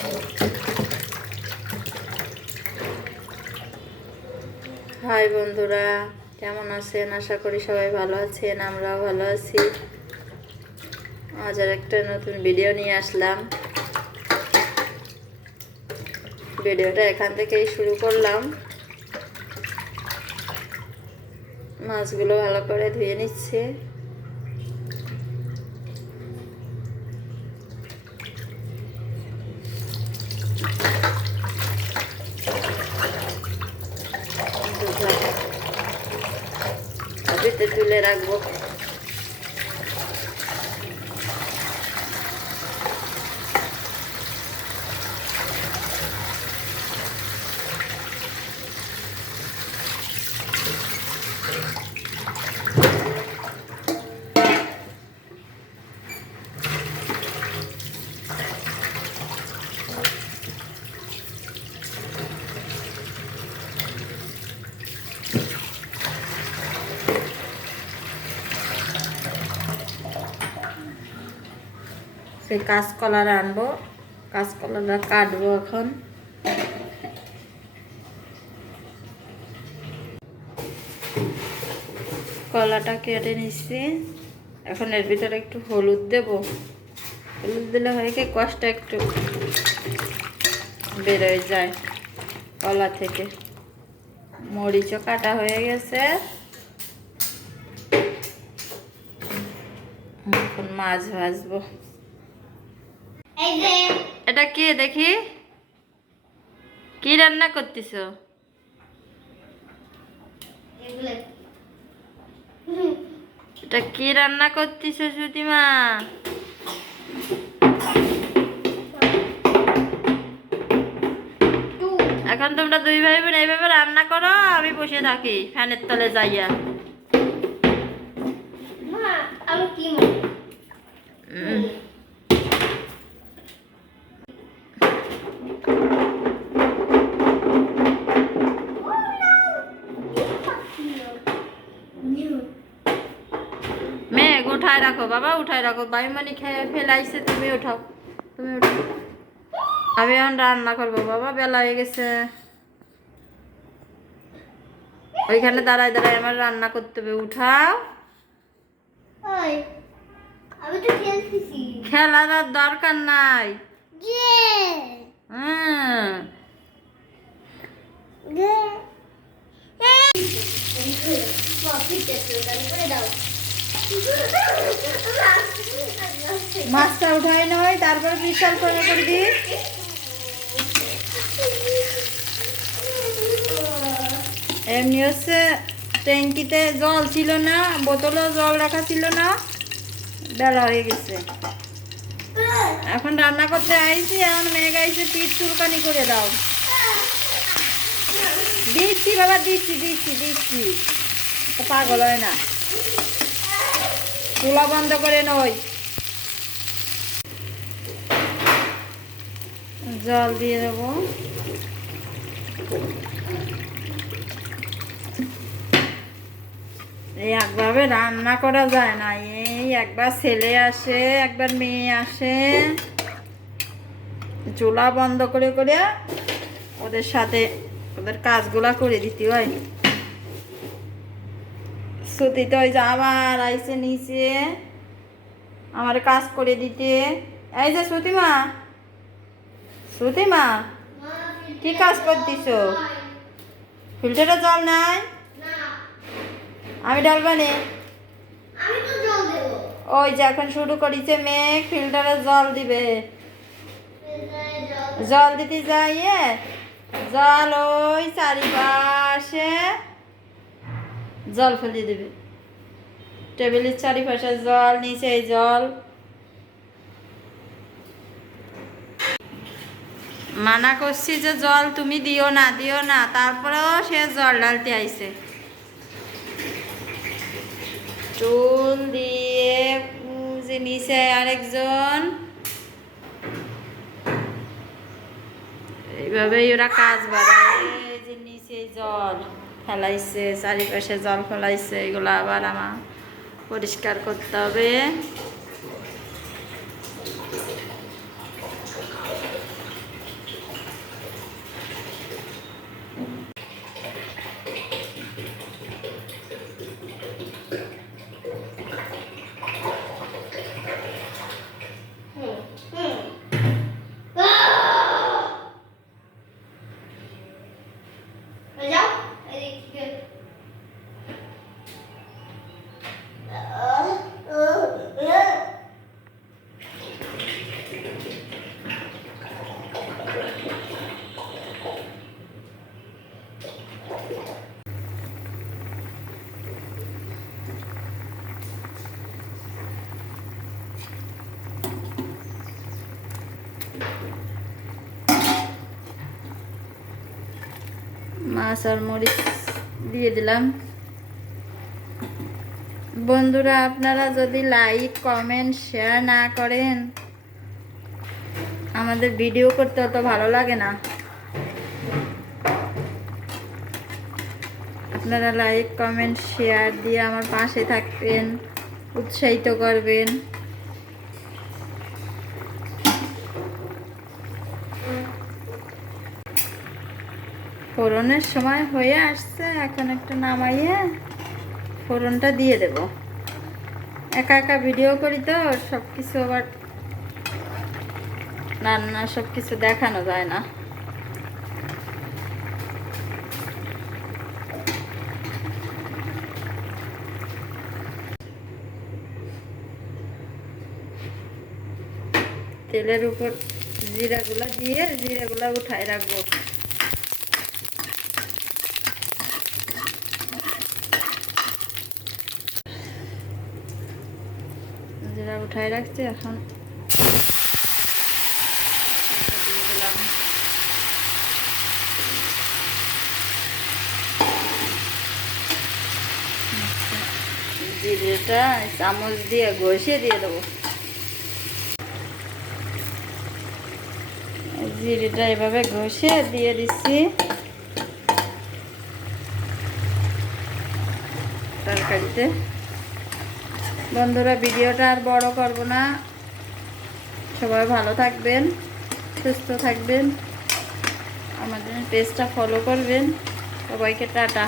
High বন্ধুরা, কেমন আছেন? আশা করি সবাই ভালো আছেন, আমরাও ভালো আছি। আজ আর একটা নতুন ভিডিও নিয়ে আসলাম। ভিডিওটা এখান থেকেই শুরু করলাম। মাছগুলো ভালো করে ধুয়ে নিচ্ছে। তুলে রাখবো। সেই কাঁচকলাটা আনবো, কাঁচকলাটা কাটবো এখন। কলাটা কেটে নিচ্ছি। এখন এর ভিতরে একটু হলুদ দেব। হলুদ দিলে হয় কি কষ্ট একটু বেরোয় যায় কলা থেকে। মরিচও কাটা হয়ে গেছে। এখন মাছ ভাজবো। এটা কি দেখি, কি রান্না করতেছ? এটা কি রান্না করতেছ সুতিমা? এখন তোমরা দুই ভাই বোন এইভাবে রান্না করো, আমি বসে থাকি ফ্যানের তলে যাইয়া। মেঘ উঠায় রাখো বাবা, উঠায় রাখো। বায়ুমানি খেয়ে ফেলাইছে, তুমি উঠাও, তুমি উঠাও। আমি এখন রান্না করবো বাবা, বেলা হয়ে গেছে। ওইখানে দাঁড়ায় দাঁড়ায় আমার রান্না করতে হবে। উঠাও। খেলার আর দরকার নাই। মাছটা উঠাই নয়, তারপরে বিশাল করে করবি। এমনি হচ্ছে ট্যাঙ্কিতে জল ছিল না, বোতলেও জল রাখা ছিল না, বেলা হয়ে গেছে। এখন রান্না করতে আইছি, এখন মেঘ আইছে, পিঠ চুলকানি করে দাও। দিচ্ছি বাবা, দিচ্ছি দিচ্ছি দিচ্ছি। পাগল হয় না, চুলা বন্ধ করে নই। জল দিয়ে দেবো। এই একভাবে রান্না করা যায় না। এই একবার ছেলে আসে, একবার মেয়ে আসে, চুলা বন্ধ করে করে ওদের সাথে ওদের কাজগুলা করে দিতে হয়। সুতি তো ওই যে আবার আইসে নিচে আমার কাজ করে দিতে। এই যে সুতিমা, সুতিমা কি কাজ করতেছ? ফিল্টারে জল নাই, আমি ডালবানি। ওই যে এখন শুরু করেছে মেঘ, ফিল্টারে জল দিবে। জল দিতে যাইয়ে জল ওই চারিপাশে জল ফেলে দেবে। টেবিলের চারিপাশে জল, নিচে জল। মানা করছি যে জল তুমি দিও না, দিও না, তারপরেও সে জল ঢালতে আইছে। টুল দিয়ে যে নিচে আরেকজন, এইভাবেই ওরা কাজ বাড়ায়। যে নিচে জল ফেলাইছে, চারিপাশে জল ফেলাইছে, এগুলো আবার আমার পরিষ্কার করতে হবে। মাছ আর মরিচ দিয়ে দিলাম। বন্ধুরা, আপনারা যদি লাইক কমেন্ট শেয়ার না করেন আমাদের ভিডিও করতে অত ভালো লাগে না। আপনারা লাইক কমেন্ট শেয়ার দিয়ে আমার পাশে থাকবেন, উৎসাহিত করবেন। ফোড়নের সময় হয়ে আসছে, এখন একটু নামাইয়ে ফোড়নটা দিয়ে দেব। একা একা ভিডিও করি তো সব কিছু, আবার রান্না সব কিছু দেখানো যায় না। তেলের উপর জিরাগুলা দিয়ে জিরাগুলা উঠায় রাখবো। জিরা উঠায় রাখছি, এখন দিয়ে দিলাম। জিরেটা চামচ দিয়ে ঘষে দিয়ে দেবো। জিরেটা এভাবে ঘষে দিয়ে দিচ্ছি তরকারিতে। বন্ধুরা, ভিডিওটা আর বড় করব না। সবাই ভালো থাকবেন, সুস্থ থাকবেন, আমাদের পেজটা ফলো করবেন। সবাইকে টাটা।